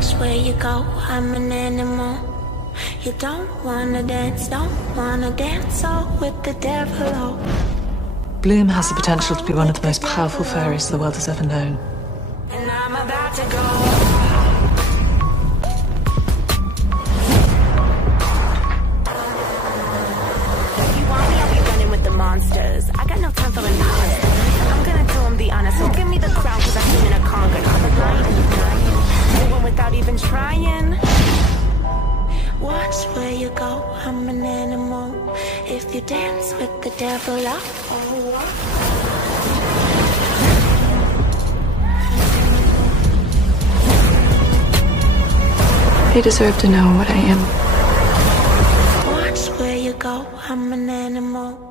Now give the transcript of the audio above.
Watch where you go, I'm an animal. You don't wanna dance all with the devil. Oh. Bloom has the potential to be one of the most powerful fairies the world has ever known. And I'm about to go. Monsters. I got no time for imposters. I'm gonna do them the honor, so give me the crown, cause I've been in a conquered. I'm a lion, moving without even trying. Watch where you go, I'm an animal. If you dance with the devil, They deserve to know what I am. Watch where you go, I'm an animal.